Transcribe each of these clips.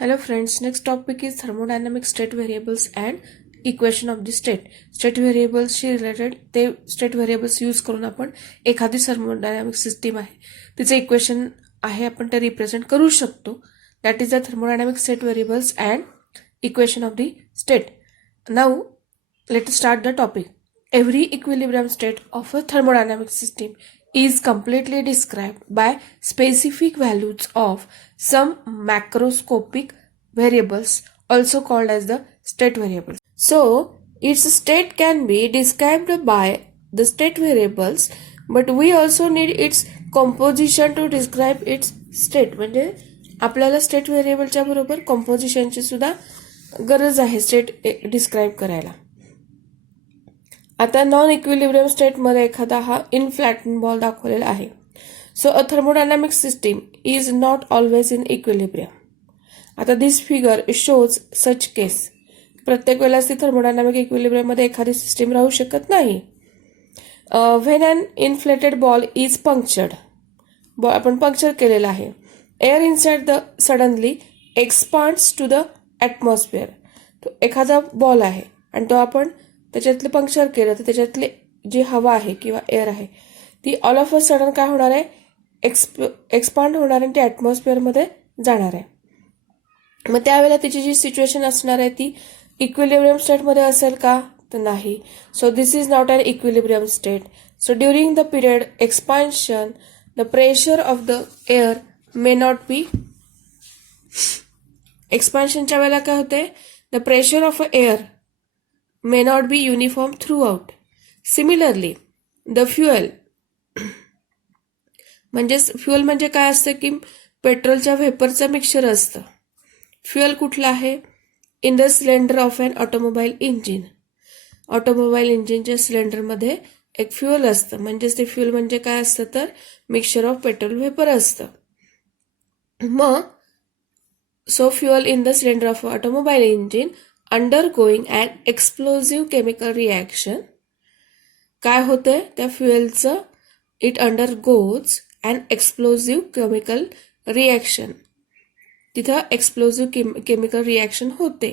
Hello friends, next topic is thermodynamic state variables and equation of the state. State variables she related ते state variables use करून आपण एखादी thermodynamic system आहे तिचे equation आहे आपण ते रिप्रेझेंट करू शकतो. That is the thermodynamic state variables and equation of the state. Now let start the topic. Every equilibrium state of a thermodynamic system is completely described by specific values of some macroscopic variables, also called as the state variables. So, its state can be described by the state variables, but we also need its composition to describe its state. म्हणजे आपल्याला state व्हेरिएबलच्या बरोबर कॉम्पोजिशनची सुद्धा गरज आहे state describe करायला. आता non equilibrium स्टेटमध्ये एखादा हा इनफ्लॅटन बॉल दाखवलेला आहे. So a thermodynamic system is not always in equilibrium. आता दिस फिगर शोज सच केस. प्रत्येक वेळेला ती थर्मोडायनामिक इक्विलिब्रियममध्ये एखादी सिस्टीम राहू शकत नाही. When an inflated ball is punctured, ball आपण पंक्चर केलेला आहे, air inside the suddenly expands to the atmosphere. तो एखादा बॉल आहे आणि तो आपण त्याच्यातले पंक्चर केलं तर त्याच्यातले जी हवा आहे किंवा एअर आहे ती ऑल ऑफ अ सडन काय होणार आहे, एक्सपांड होणार आणि ती ॲटमॉस्फिअरमध्ये जाणार आहे. मग त्यावेळेला तिची जी सिच्युएशन असणार आहे ती इक्विलिब्रियम स्टेटमध्ये असेल का, तर नाही. So this is not an equilibrium state. So during the period expansion the pressure of the air may not be. एक्सपान्शनच्या वेळेला काय होते, the pressure of a air may not be uniform throughout. Similarly, the fuel fuel म्हणजे काय असतं की पेट्रोलच्या व्हेपरचं mixture असतं. फ्युएल कुठलं आहे, in the cylinder of an automobile engine. Automobile इंजिनच्या सिलेंडरमध्ये एक फ्युएल असतं. म्हणजेच ते फ्युएल म्हणजे काय असतं तर मिक्सचर ऑफ पेट्रोल व्हेपर असतं. मग so fuel in the cylinder of automobile engine undergoing an explosive chemical reaction. काय होतंय त्या फ्युएलचं, it undergoes an explosive chemical reaction. तिथं एक्सप्लोजिव्ह केमिकल रिॲक्शन होते.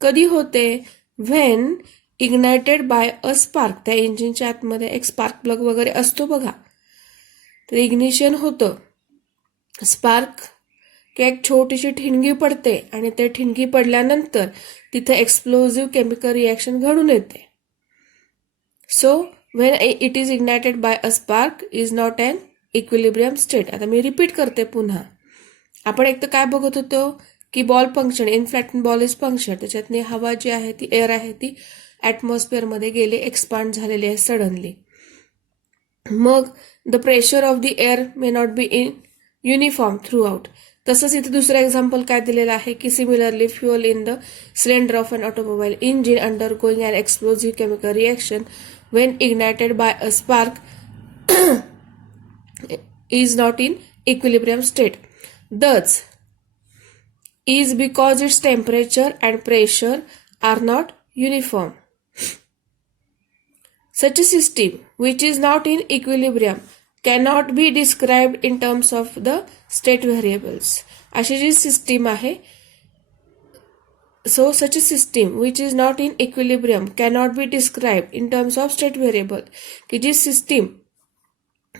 कधी होते, when ignited by a spark. त्या इंजिनच्या आतमध्ये एक स्पार्क प्लग वगैरे असतो बघा, तर इग्निशन होतं. स्पार्क किंवा एक छोटीशी ठिणगी पडते आणि ते ठिणगी पडल्यानंतर तिथे एक्सप्लोजिव्ह केमिकल रिॲक्शन घडून येते. So when it is ignited by a spark is not an equilibrium state. आता मी रिपीट करते पुन्हा. आपण एक तर काय बघत होतो की ball puncture, inflated ball is puncture. त्याच्यातनी हवा जी आहे ती एअर आहे ती ॲटमॉस्फिअरमध्ये गेले, एक्सपांड झालेली आहे सडनली. मग the pressure of the air may not be in uniform throughout. तसंच इथे दुसरं एक्झाम्पल काय दिलेलं आहे की similarly fuel in the cylinder of an automobile engine undergoing an explosive chemical reaction when ignited by a spark is not in equilibrium state. That is because its temperature and pressure are not uniform. Such a system which is not in equilibrium cannot be described in terms of the state variables. अशी जी system आहे, so such a system which is not in equilibrium cannot be described in terms of state variable. की जी system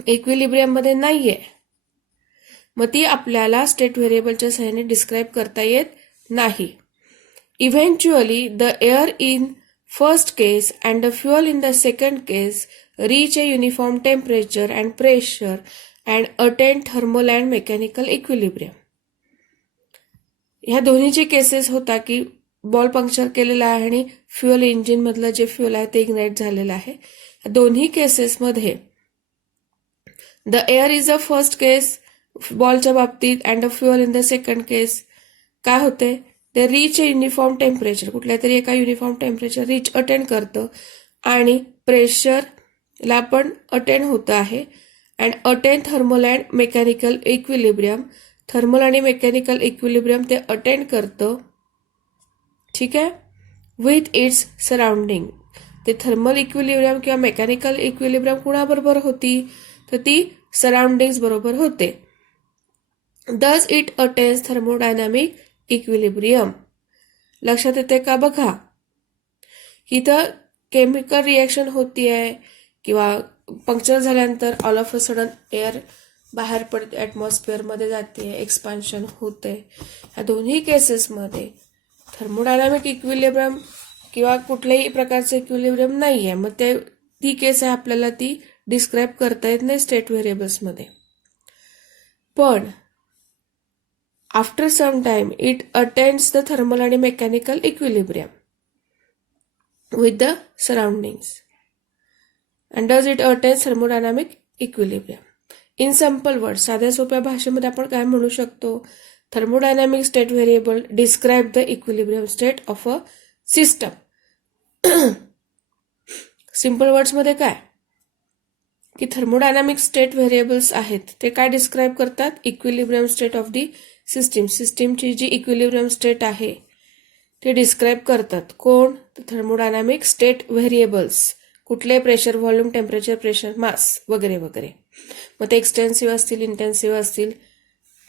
equilibrium मध्ये नाहीये मग ती आपल्याला state व्हेरिएबलच्या सहाय्याने डिस्क्राईब करता येत नाही. Eventually the air in first case and the fuel in the second case reach a uniform temperature and pressure and attain thermal and mechanical equilibrium. ह्या दोन्हीचे केसेस होता की बॉल पंक्चर केलेला आहे आणि फ्युएल इंजिन मधलं जे फ्युएल आहे ते इग्नाइट झालेलं आहे. दोन्ही केसेसमध्ये the air is a first case बॉलच्या बाबतीत and the fuel in the second case काय होते, ते रीच युनिफॉर्म टेम्परेचर, कुठल्या तरी एका युनिफॉर्म टेम्परेचर रीच अटेंड करतं आणि प्रेशरला पण अटेंड होतं आहे. And attend thermal and mechanical equilibrium. Thermal आणि मेकॅनिकल इक्विलिब्रियम ते अटेंड करतं, ठीक आहे, विथ इट्स सराउंडिंग. ते थर्मल इक्विलिब्रियम किंवा मेकॅनिकल इक्विलिब्रियम कुणाबरोबर होती, तर ती सराउंडिंग्स बरोबर होते. Thus it attains thermodynamic equilibrium. लक्षात येते का बघा. इथं केमिकल रिॲक्शन होती आहे किंवा पंक्चर झाल्यानंतर all of a sudden air बाहेर पडते, ॲटमॉस्फिअरमध्ये जाते, एक्सपान्शन होते. ह्या दोन्ही केसेसमध्ये थर्मोडायनामिक इक्विलिब्रियम किंवा कुठल्याही प्रकारचं इक्विलिब्रियम नाही आहे. मग ती केस आहे, आपल्याला ती डिस्क्राईब करता येत नाही स्टेट व्हेरिएबल्समध्ये. पण after some time it attains the thermal आणि mechanical equilibrium with the surroundings and does it attain thermodynamic equilibrium. In simple words, साध्या सोप्या भाषेमध्ये आपण काय म्हणू शकतो, thermodynamic state variable describe the equilibrium state of a system. Simple वर्ड्समध्ये काय की थर्मोडायनामिक स्टेट व्हेरिएबल्स आहेत ते काय डिस्क्राईब करतात, equilibrium state of the system. सिस्टीमची जी इक्विलिब्रियम स्टेट आहे ते डिस्क्राईब करतात. कोण, थर्मोडायनामिक स्टेट व्हेरिएबल्स. कुठले, प्रेशर, व्हॉल्यूम, टेम्परेचर, प्रेशर, मास वगैरे वगैरे. मग ते एक्सटेन्सिव्ह असतील, इंटेन्सिव्ह असतील,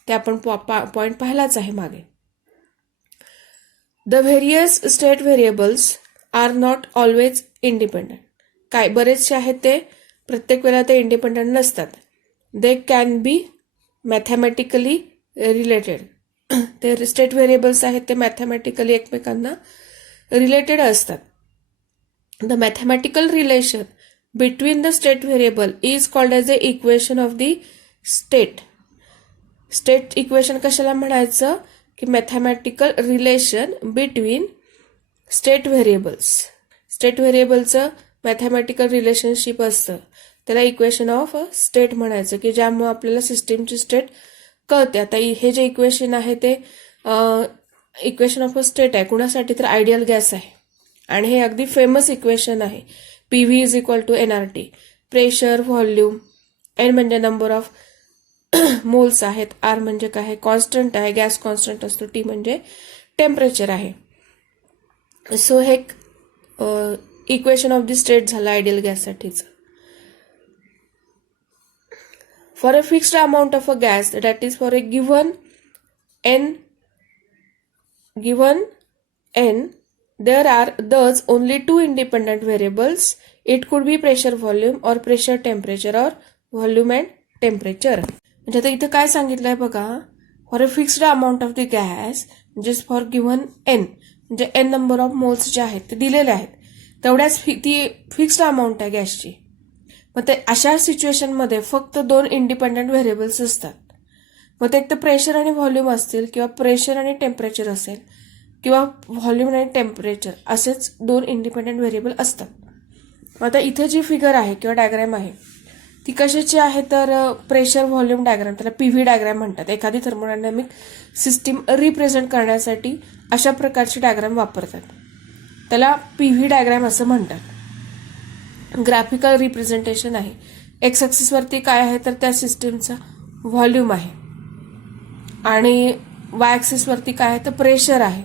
ते आपण पॉइंट पाहिलाच आहे मागे. The various state variables are not always independent. काय, बरेचसे आहेत ते प्रत्येक वेळेला ते इंडिपेंडंट नसतात. They can be mathematically related. ते स्टेट व्हेरिएबल्स आहेत ते मॅथमॅटिकली एकमेकांना रिलेटेड असतात. The mathematical relation between the state variable is called as the equation of the state. State equation कशाला म्हणायचं की mathematical relation between state variables. State व्हेरिएबलचं mathematical relationship असतं, त्याला इक्वेशन ऑफ स्टेट म्हणायचं, की ज्यामुळे आपल्याला सिस्टीमची स्टेट कळते. आता हे जे इक्वेशन आहे ते इक्वेशन ऑफ अ स्टेट आहे. कुणासाठी, तर आयडियल गॅस आहे आणि हे अगदी फेमस इक्वेशन आहे. PV is equal to NRT. Pressure, volume, N म्हणजे नंबर ऑफ मोल्स आहेत, R म्हणजे काय, कॉन्स्टंट आहे, गॅस कॉन्स्टंट असतो, T म्हणजे टेम्परेचर आहे. सो हे इक्वेशन ऑफ द स्टेट झालं आयडियल गॅससाठीचं. For a fixed amount of a gas, that is for a given n, there are thus only two independent variables. It could be pressure volume or pressure temperature or volume and temperature. म्हणजे आता इथं काय सांगितलंय बघा, for a fixed amount of the gas म्हणजे for given n, म्हणजे n number of moles जे आहेत ते दिलेले आहेत, तेवढ्याच ती फिक्स्ड अमाऊंट आहे गॅसची. मग ते अशा सिच्युएशनमध्ये फक्त दोन इंडिपेंडंट व्हेरिएबल्स असतात. मग ते एक तर प्रेशर आणि व्हॉल्यूम असतील किंवा प्रेशर आणि टेम्परेचर असेल किंवा व्हॉल्यूम आणि टेम्परेचर असेच दोन इंडिपेंडंट व्हेरिएबल असतात. मग आता इथे जी फिगर आहे किंवा डायग्राम आहे ती कशाची आहे, तर प्रेशर व्हॉल्यूम डायग्राम, त्याला PV डायग्राम म्हणतात. एखादी थर्मोडायनामिक सिस्टीम रिप्रेझेंट करण्यासाठी अशा प्रकारची डायग्राम वापरतात, त्याला PV डायग्राम असं म्हणतात. ग्राफिकल रिप्रेझेंटेशन आहे. एक्स ॲक्सिसवरती काय आहे, तर त्या सिस्टीमचा व्हॉल्यूम आहे आणि वाय ॲक्सिसवरती काय आहे, तर प्रेशर आहे.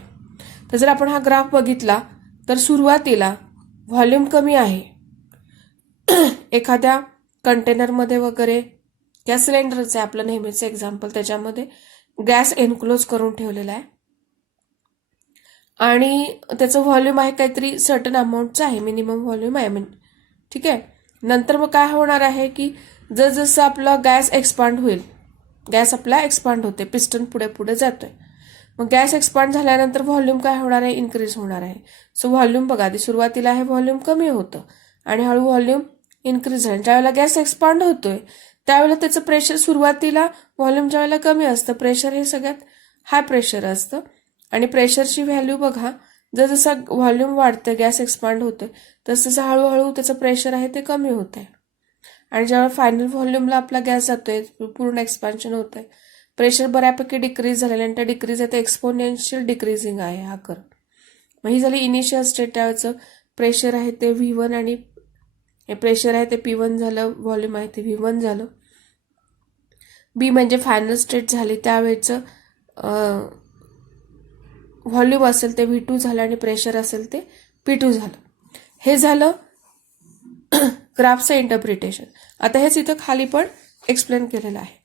तर जर आपण हा ग्राफ बघितला तर सुरुवातीला व्हॉल्यूम कमी आहे. एखाद्या कंटेनरमध्ये वगैरे गॅस सिलेंडरचं आहे आपलं नेहमीचं एक्झाम्पल, त्याच्यामध्ये गॅस एनक्लोज करून ठेवलेला आहे आणि त्याचं व्हॉल्यूम आहे काहीतरी सर्टन अमाऊंटचं आहे, मिनिमम व्हॉल्यूम आहे. ठीक आहे. नंतर मग काय होणार आहे की जसं आपला गॅस एक्सपांड होईल, गॅस आपला एक्सपांड होते, पिस्टन पुढे पुढे जातोय. मग गॅस एक्सपांड झाल्यानंतर व्हॉल्यूम काय होणार आहे, इन्क्रीज होणार आहे. सो व्हॉल्यूम बघा, आधी सुरुवातीला हे व्हॉल्यूम कमी होतं आणि हळू व्हॉल्यूम इन्क्रीज झालं. ज्यावेळेला गॅस एक्सपांड होतोय त्यावेळेला त्याचं प्रेशर सुरुवातीला व्हॉल्यूम ज्यावेळेला कमी असतं, प्रेशर हे सगळ्यात हाय प्रेशर असतं आणि प्रेशरची व्हॅल्यू बघा, जसं व्हॉल्यूम वाढतं, गॅस एक्सपांड होतोय, तसं हळूहळू त्याचं प्रेशर आहे ते कमी होत आहे. आणि जेव्हा फायनल व्हॉल्यूमला आपला गॅस जातोय, पूर्ण एक्सपान्शन होत आहे, प्रेशर बऱ्यापैकी डिक्रीज झालेलं आणि त्या डिक्रीज आहे ते एक्सपोनेन्शियल डिक्रीजिंग आहे हा कर्व. मग ही झाली इनिशियल स्टेट. त्यावेळेचं प्रेशर आहे ते V1 आणि प्रेशर आहे ते P1 झालं, व्हॉल्यूम आहे ते V1 झालं. B म्हणजे फायनल स्टेट झाली, त्यावेळेचं व्हॉल्यूम असेल ते V2 झालं आणि प्रेशर असेल ते P2 झालं. हे झालं ग्राफचं इंटरप्रिटेशन. आता हेच इथं खाली पण एक्सप्लेन केलेलं आहे.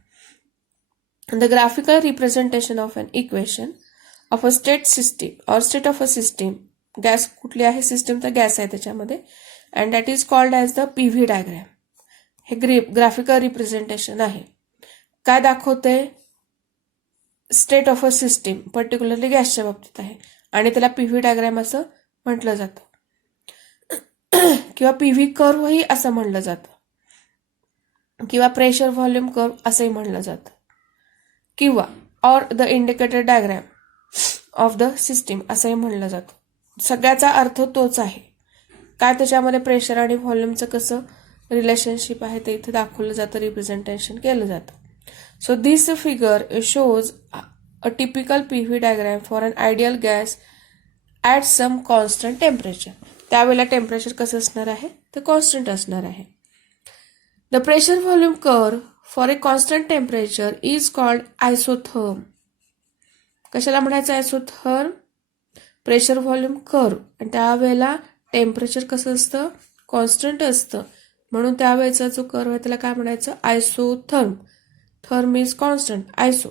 The graphical representation of an equation of a state system or state of a system, gas कुठली आहे, सिस्टीम तर गॅस आहे त्याच्यामध्ये, and that is called as the PV diagram. हे ग्राफिकल रिप्रेझेंटेशन आहे. काय दाखवते, state of a system particularly गॅसच्या बाबतीत आहे आणि त्याला PV डायग्रॅम असं म्हटलं जातं किंवा PV कर्वही असं म्हणलं जातं किंवा प्रेशर व्हॉल्यूम कर्व असंही म्हणलं जातं किंवा or the indicator diagram of the system असंही म्हणलं जातं. सगळ्याचा अर्थ तोच आहे. काय त्याच्यामध्ये प्रेशर आणि व्हॉल्यूमचं कसं रिलेशनशिप आहे ते इथे दाखवलं जातं, रिप्रेझेंटेशन केलं जातं. So this figure shows a typical PV diagram for an ideal gas at some constant temperature. त्यावेळेला टेम्परेचर कसं असणार आहे, ते कॉन्स्टंट असणार आहे. The pressure volume curve for a constant temperature is called isotherm. कशाला म्हणायचं आयसोथर्म, प्रेशर व्हॉल्यूम कर्व, आणि त्यावेळेला टेम्परेचर कसं असतं, कॉन्स्टंट असतं, म्हणून त्यावेळेचा जो कर्व आहे त्याला काय म्हणायचं, isotherm. Therm is constant, iso.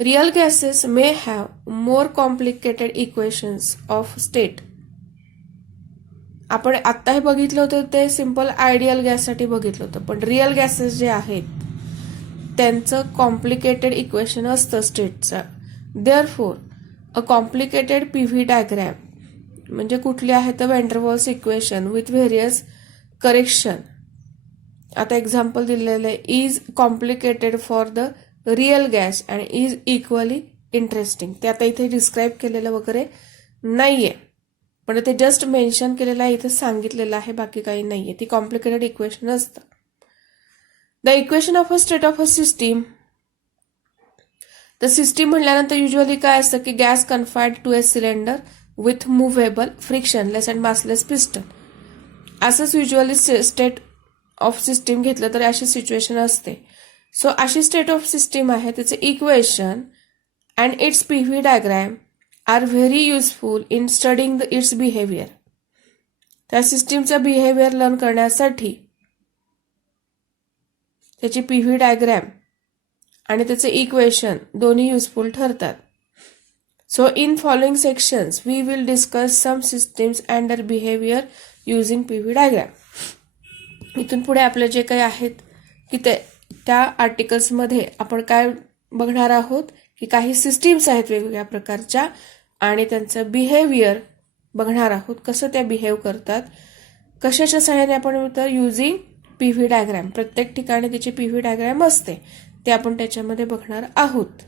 Real gases may have more complicated equations of state. आपण आत्ता हे बघितलं होतं ते सिम्पल आयडियल गॅससाठी बघितलं होतं, पण रिअल गॅसेस जे आहेत त्यांचं कॉम्प्लिकेटेड इक्वेशन असतं स्टेटचं. Therefore a complicated PV diagram म्हणजे कुठली आहे तर van der Waals equation with various correction. आता एक्झाम्पल दिलेलं आहे, is complicated for the real gas and is equally interesting. ते आता इथे डिस्क्राईब केलेलं वगैरे नाहीये, पण ते जस्ट मेन्शन केलेलं आहे, इथे सांगितलेलं आहे, बाकी काही नाहीये. ती कॉम्प्लिकेटेड इक्वेशन असतं. The equation of a state of a system. तर सिस्टीम म्हटल्यानंतर युजली काय असतं की gas confined to a cylinder with movable frictionless and massless piston. असंच युजली स्टेट ऑफ सिस्टीम घेतलं तर अशी सिच्युएशन असते. सो अशी स्टेट ऑफ सिस्टीम आहे, त्याचे equation and its PV diagram are very useful in studying its behaviour. त्या सिस्टीमचा बिहेवियर लर्न करण्यासाठी त्याची PV डायग्रॅम आणि त्याचे इक्वेशन दोन्ही युजफुल ठरतात. So in following sections we will discuss some systems and their behaviour using PV diagram. इथून पुढे आपले जे काही आहेत की त्या आर्टिकल्समध्ये आपण काय बघणार आहोत की काही सिस्टीम्स आहेत वेगवेगळ्या प्रकारच्या आणि त्यांचं बिहेवियर बघणार आहोत, कसं त्या बिहेव करतात, कशाच्या सहाय्याने आपण तर युझिंग PV डायग्रॅम. प्रत्येक ठिकाणी त्याची PV डायग्रॅम असते, ते आपण त्याच्यामध्ये बघणार आहोत.